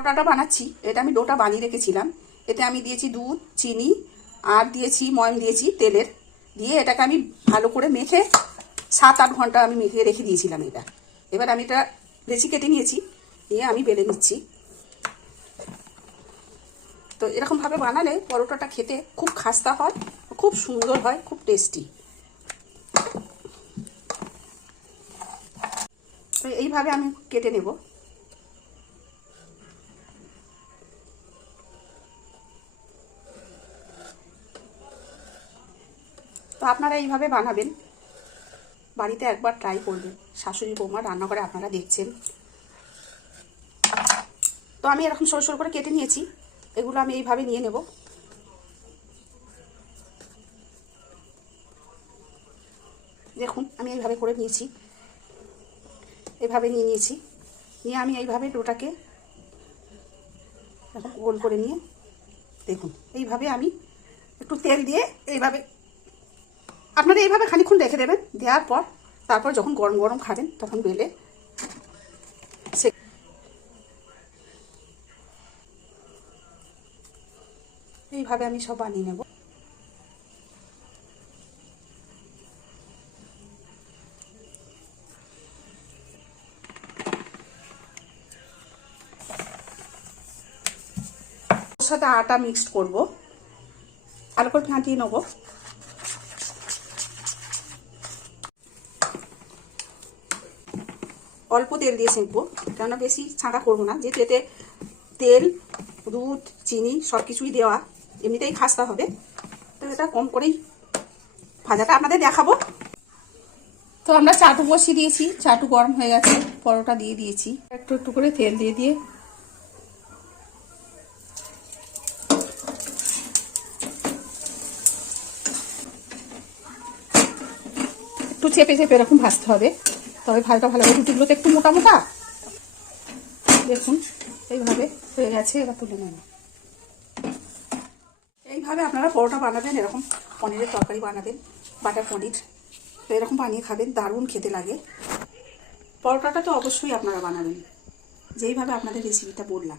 পরোটাটা বানাচ্ছি, এটা আমি ডোটা বানিয়ে রেখেছিলাম। এতে আমি দিয়েছি দুধ, চিনি আর দিয়েছি ময়ম দিয়েছি তেলের, দিয়ে এটাকে আমি ভালো করে মেখে 7-8 ঘন্টা আমি মেখে রেখে দিয়েছিলাম এটা। এবার আমি এটা লেচি কেটে নিয়েছি, নিয়ে আমি বেলে নিচ্ছি। তো এরকমভাবে বানালে পরোটাটা খেতে খুব খাস্তা হয়, খুব সুন্দর হয়, খুব টেস্টি। তো এইভাবে আমি কেটে নেব। তো আপনারা এইভাবে বানাবেন, বাড়িতে একবার ট্রাই করবেন। শাশুড়ি বৌমা রান্না করে আপনারা দেখছেন। তো আমি এরকম সরু সরু করে কেটে নিয়েছি, এগুলো আমি এইভাবে নিয়ে নেব। দেখুন আমি এইভাবে করে নিয়েছি, এইভাবে নিয়ে নিয়েছি। নিয়ে আমি এইভাবে ডোটাকে গোল করে নিয়ে, দেখুন এইভাবে আমি একটু তেল দিয়ে এইভাবে, আপনারা এইভাবে খানিকক্ষণ রেখে দেবেন। দেওয়ার পর তারপর যখন গরম গরম খাবেন তখন বেলে এইভাবে আমি সব বানিয়ে নেব। ওর সাথে আটা মিক্সড করব, ভালো করে ফাটিয়ে নেব। অল্প তেল দিয়ে সেঁকবো, কেননা বেশি ছাঁকা করবো না, যেহেতু এতে তেল, দুধ, চিনি সব কিছুই দেওয়া, এমনিতেই খাস্তা হবে। তো এটা কম করেই ভাজাটা আপনাদের দেখাবো। তো আমরা চাটু বসিয়ে দিয়েছি, চাটু গরম হয়ে গেছে, পরোটা দিয়ে দিয়েছি। একটু একটু করে তেল দিয়ে দিয়ে একটু চেপে চেপে এরকম ভাজতে হবে, তবে ভাজটা ভালো হবে। রুটিগুলো তো একটু মোটা মোটা, দেখুন এইভাবে হয়ে গেছে। এবার তুলে নেব। এইভাবে আপনারা পরোটা বানাবেন, এরকম পনিরের তরকারি বানাবেন, বাটার পনির, তো এরকম বানিয়ে খাবেন, দারুণ খেতে লাগে। পরোটাটা তো অবশ্যই আপনারা বানাবেন, যেইভাবে আপনাদের রেসিপিটা বললাম।